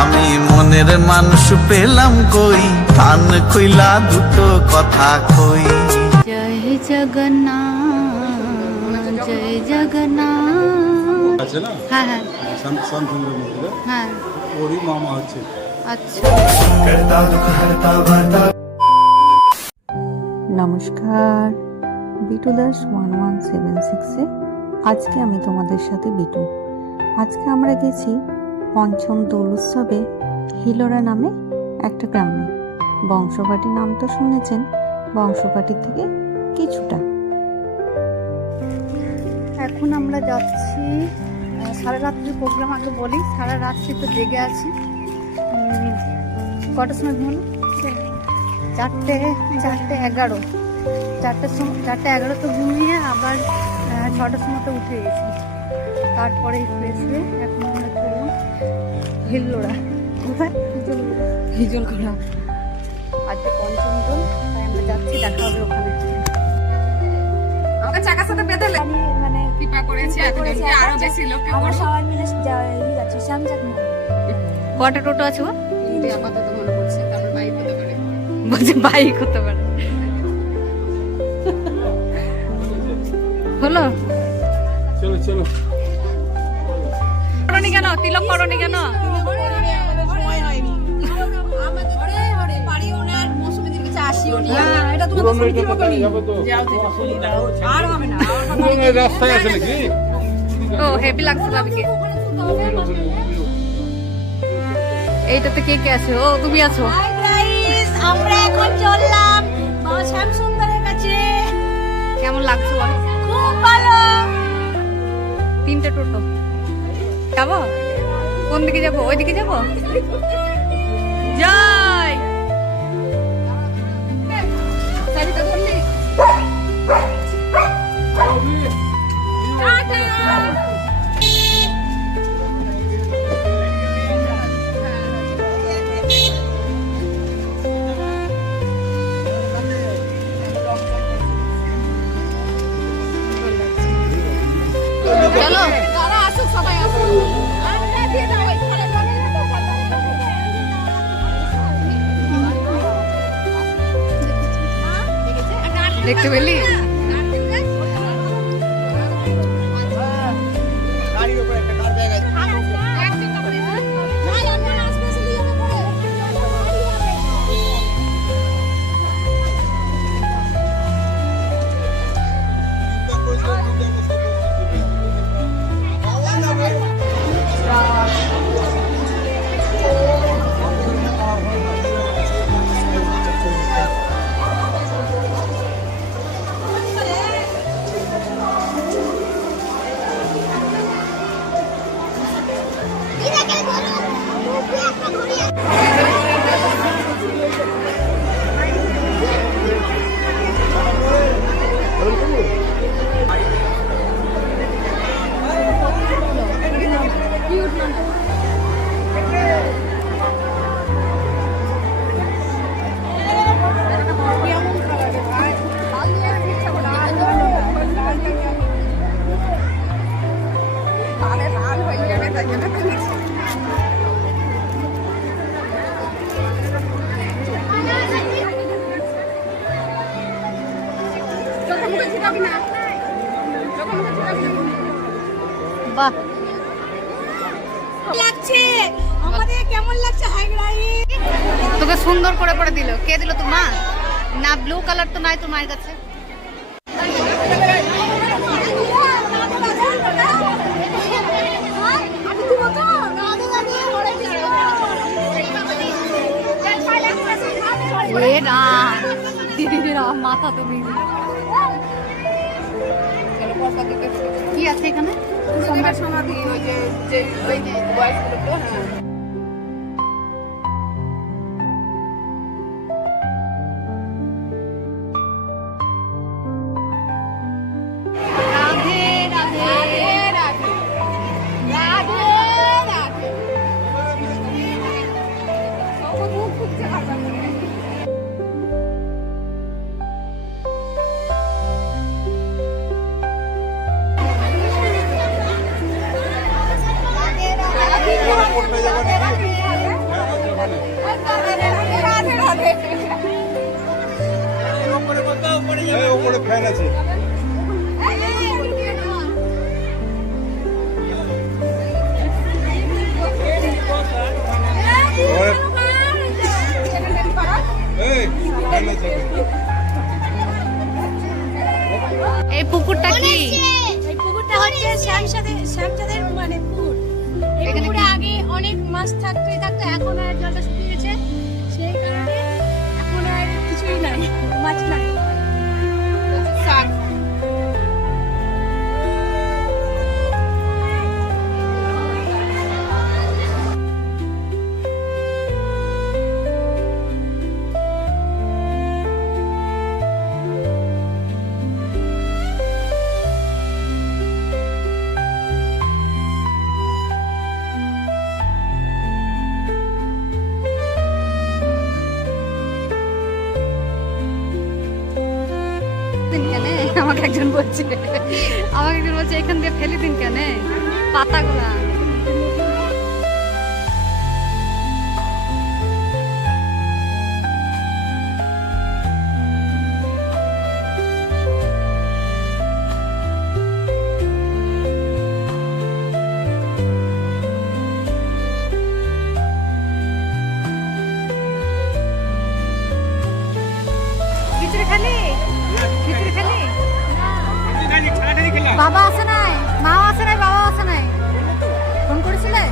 আমি মনের মানুষ পেলাম কই, কান খুইলা দুটো কথা কই। জয় জগন্নাথ জয় জগন্নাথ আছে না? হ্যাঁ হ্যাঁ শান্তনুর মন্দিরে হ্যাঁ ওরই মামা হচ্ছে। আচ্ছা। নমস্কার, বিটু দাস 1176-এ আজকে আমি তোমাদের সাথে বিটু। আজকে আমরা গেছি পঞ্চম দোল উৎসবে হিলোরা নামে একটা গ্রামে। বংশপাটি নামটা শুনেছেন, বংশপাটির থেকে কিছুটা। এখন আমরা যাচ্ছি সারা রাত্রির প্রোগ্রাম। আগে বলি, সারা রাত্রি তো জেগে আছি। কটার সময় ঘুমালো? 4:11। 4:11 তো ঘুমিয়ে আবার 6টার সময় তো উঠে গেছি। তারপরে ফ্রেশ হয়ে এখন আমরা চললাম হিল্লোড়া। কোথায়? হিজলগড়া। আজকে পঞ্চম দোল, তাই আমরা যাচ্ছি, দেখা হবে ওখানে। আমাকে চাকার সাথে বেঁধে মানে কৃপা করেছে একজনকে, আরো বেশি লোক আমরা সবাই মিলে যাচ্ছি শ্যামচাঁদ। কটা টোটো আছে? ও আপাতত মনে পড়ছে, তারপর বাইক হতে পারে। বলছে বাইক হতে পারে। হলো চলো চলো। করনি কেন? তিলক করনি কেন? রাস্তায় আছে নাকি? ও হেভি লাগছে ভাবিকে। এইটাতে কে কে আছে? ও তুমি আছো। আমরা এখন চললাম শ্যাম সুন্দরের কাছে। কেমন লাগছে বলো? খুব ভালো। 3টে টোটো। যাবো? কোন দিকে যাবো? ওই দিকে যাবো? যাই। চাবিটা ধরলি? চলো তারা আসুক, সবাই আসুক। দেখতে পেলি? বাহ, লাগছে আমাদের। কেমন লাগছে? High ride. তোকে সুন্দর করে পরে দিল। কে দিল? তো মা না? ব্লু কালার তো নাই তোর মায়ের কাছে। এ না মাথা তুমি। কি আছে এখানে? সমাধি, ওই যে বয়সগুলো। হ্যাঁ, রাধে রাধে রাধে রাধে রাধে। খুব খুঁজছে খাবার। করতে যাবো ফ্যান আছে এই ফ্যান আছে এই পুকুরটা কি? এই পুকুরটা হচ্ছে শ্যামচাঁদের মানে পুকুর। এই পুকুরে আগে অনেক মাছ থাকতো এখন আর জলটা শুকিয়ে গেছে, সেই কারণে এখন আর কিছুই নাই, মাছ নাই। আমাকে একজন বলছে এখান দিয়ে ফেলে দিন কেন পাতাগুলা। ভিতরে খালি বাবা আসে নাই, মাও আসে নাই, বাবাও আসে নাই। ফোন করেছিলে?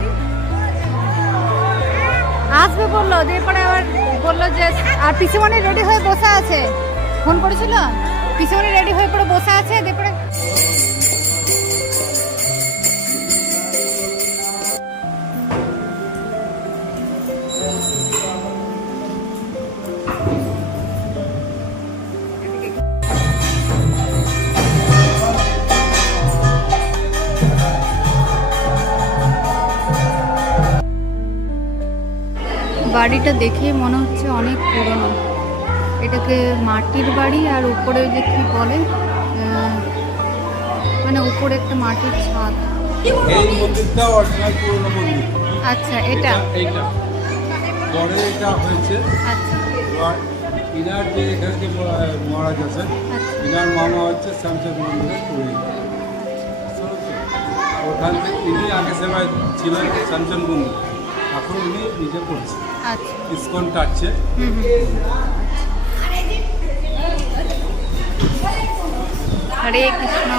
আসবে বললো, দিয়ে পরে আবার বললো যে আর পিসিমণি রেডি হয়ে বসে আছে। ফোন করেছিল, পিসিমণি রেডি হয়ে পরে বসে আছে, দিয়ে পরে বাড়িটা দেখে মনে হচ্ছে অনেক পুরনো। এটাকে মাটির বাড়ি, আর উপরে যে কি বলে মানে উপরে একটা মাটির ছাদ। এই মন্দিরটা অরিজিনাল পুরনো মন্দির। আচ্ছা, এটা এইটা পরে এটা হয়েছে। আচ্ছা আর ইনার যে এখানে যে মহারাজ আছে, আচ্ছা ইনার মামা হচ্ছে শ্যামচাঁদ মন্দিরের পুরোহিত। ওখান থেকে ইনি আগে সেবায় ছিলেন শ্যামচাঁদ মন্দির, এখন উনি নিজে করছেন, আচ্ছা ইসকন কাটছে। হরে কৃষ্ণ।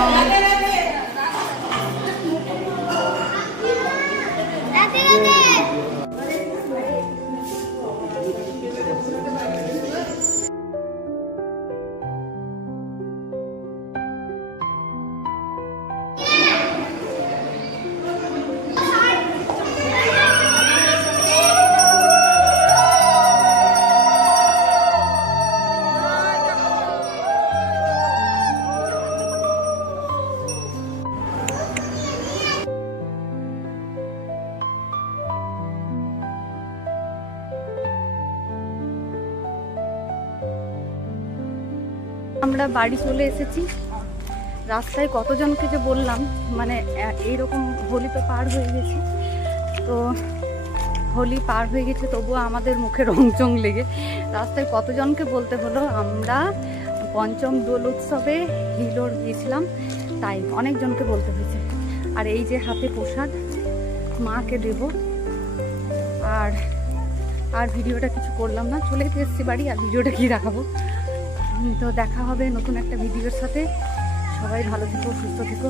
আমরা বাড়ি চলে এসেছি। রাস্তায় কতজনকে যে বললাম, মানে এইরকম হোলি তো পার হয়ে গেছে, তো হোলি পার হয়ে গেছে তবুও আমাদের মুখে রংচং লেগে রাস্তায় কতজনকে বলতে হলো আমরা পঞ্চম দোল উৎসবে হিলোর গিয়েছিলাম, তাই অনেকজনকে বলতে হয়েছে। আর এই যে হাতে প্রসাদ মাকে দেব। আর ভিডিওটা কিছু করলাম না, চলে এসেছি বাড়ি, আর ভিডিওটা কি দেখাবো। তো দেখা হবে নতুন একটা ভিডিওর সাথে। সবাই ভালো থেকো, সুস্থ থেকো।